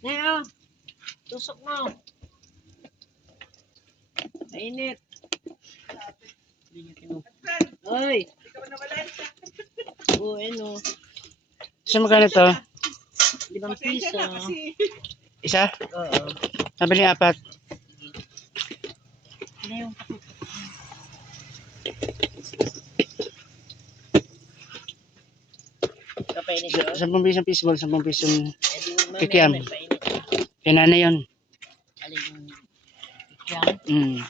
Ngayon, tusok mo. Mainit. Hindi niya Oy! Oo, ano. So magkano to? 5 piso. Isa? Oo. Nabili 4. Ano yung kapainit yun? 10 pisong fishball, 10 pisong Eh, di mamaya kikiam. nagpainit. Kaya na yun. Alin yung kikiam?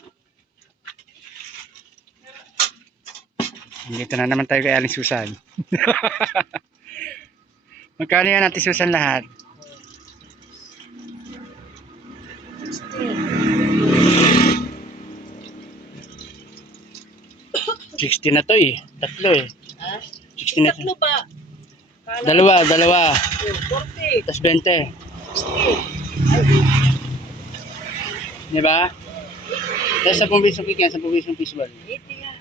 Dito na naman tayo kay Aling Susan. Magkano yan Ate Susan lahat? 60 na to eh. Tatlo eh. Ha? 60 na to. Tatlo ba? Kala Dalawa. 40. Tapos 20. 60. Di ba? Tapos 10 pisong kikiam, 10 pisong fishball. 80 nga.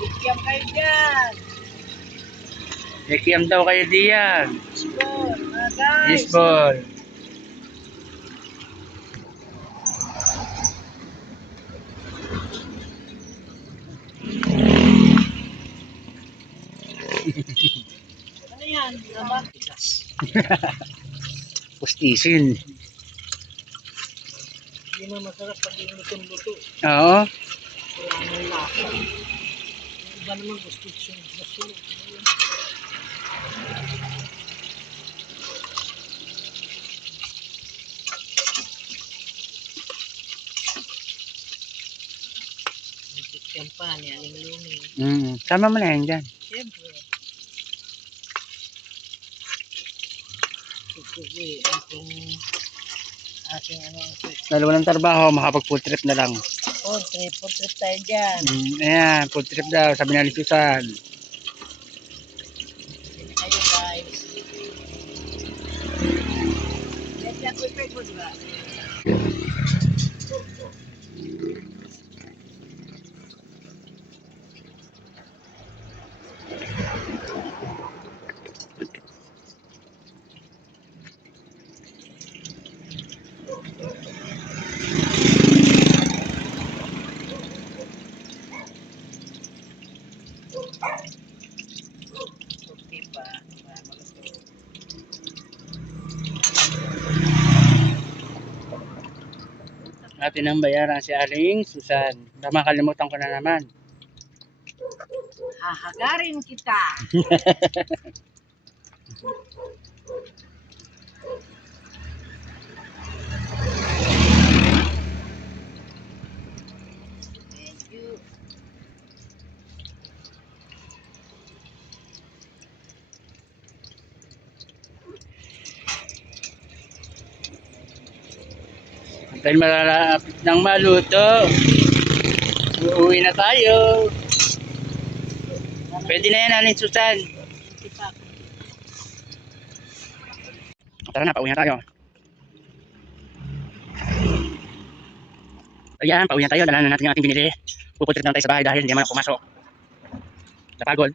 Kikiam kayo dyan. Kikiam daw kayo diyan. Fishball, mga guys. Fishball. Ano yan? Naman? Tigas. Pustisin. Hindi na masarap pag luto-luto. Oo. Wala nang lasa. Yung iba naman gusto siya masulog. Nagkikiam pa ni Aling Lumi. Sama mo na yan dyan. Siyempre. Tutuloy aking ano. Dahil walang trabaho, makapag food trip na lang. Food trip tayo dyan. Ayan, food trip daw, sabi na ni Susan. Hindi kayo guys. Yan ko ipay diba? Okay pa. Atin ang bayaran si Aling Susan. Makalimutan ko na naman. Hahagarin kita. Thank you. Dahil malapit ng maluto. Uuwi na tayo. Pwede na yan Aling Susan. Tara na, pauwi na tayo. Ayan, pauwi na tayo. Dala na natin yung ating binili. Pupunta na tayo sa bahay dahil hindi naman ako pumasok. Napagod.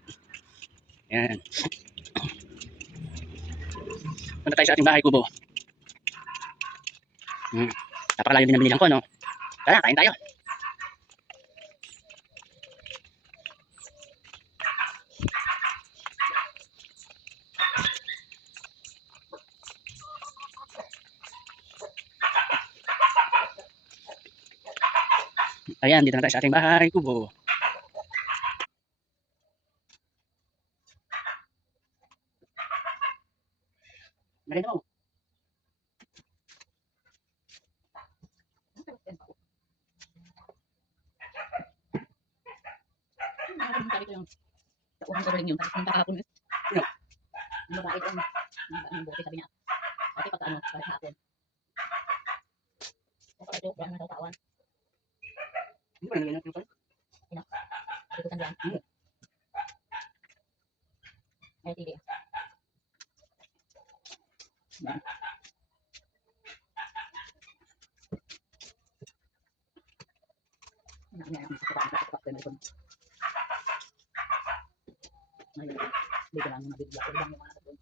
Ayan. Punta tayo sa ating bahay, kubo. Napakalayo din ang binilihan ko, no? Tara, kain tayo. Ayan, dito na tayo sa ating bahay, kubo. Narito mo. Uang sa ring yun, tapos nung kahapon, yung babae doon, yung bote sabi niya, ate pagka ano, balik hapon. Kung ito, wala na daw tawan. Hindi ba nalagyan natin yung pan? Ikutan lang. LTD. Yan. Ngayon, dito lang yung mabibigyan. Ito lang yung mga doon.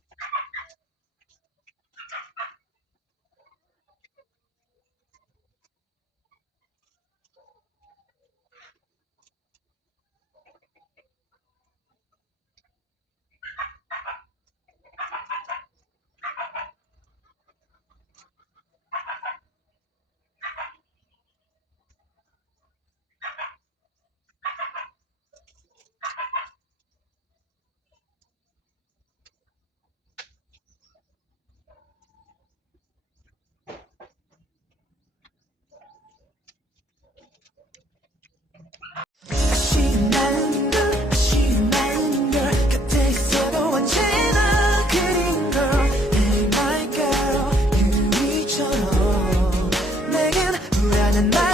아쉬운 나는 널 곁에 있어도 언제나 그리운 girl Hey my girl 유리처럼 내겐 불안한 날